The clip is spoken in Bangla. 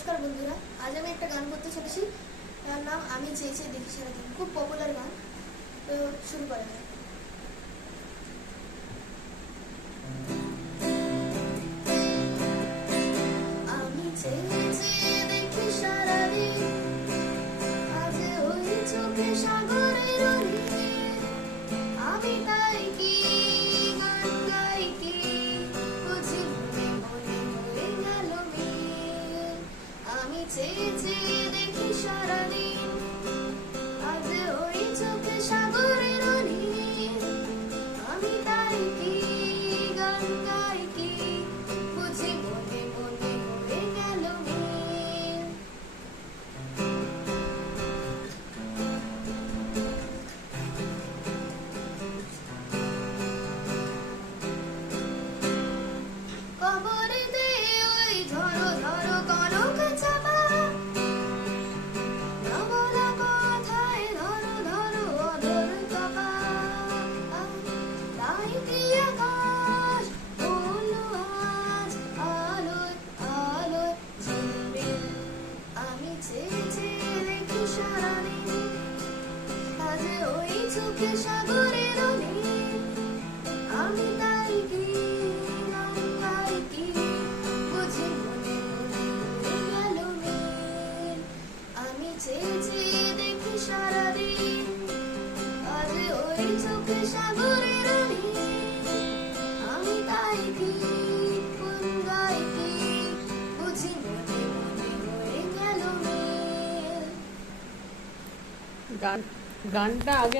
নমস্কার বন্ধুরা, আজ আমি একটা গান করতে চলেছি। তার নাম আমি চেয়ে চেয়ে দেখি সারাদিন। খুব পপুলার গান, তো শুরু করা যায়। আমি চেয়ে চেয়ে দেখি সারাদিন, আজ ওই চোখে সাগরের নীল। আমি তাই কি গান গাই কি, বুঝি মনে মনে হয়ে গেল মিল। আমি চেয়ে চেয়ে দেখি সারাদিন, আজ ওই চোখে সাগরের নীল। আমি তাই কি গান গাই কি, বুঝি মনে মনে হয়ে গেল মিল। কবরেতে ওই ধরো ধরো কনক চাপা, না বলা কথায় ধরো ধরো অধর কাপা। তাই কি আকাশ হলো আজ আলোয় আলোয় ঝিলমিল। আমি চেয়ে চেয়ে দেখি সারাদিন, আজ ওই চোখে সাগরের নীল। আমি তাই কি গান গাই কি, বুঝি মনে মনে হয়ে গেল মিল। আমি চেয়ে চেয়ে দেখি সারাদিন, আজ ওই চোখে সাগরের নীল। আমি তাই কি গান গাই কি, বুঝি মনে মনে হয়ে গেল মিল। গানটা আগে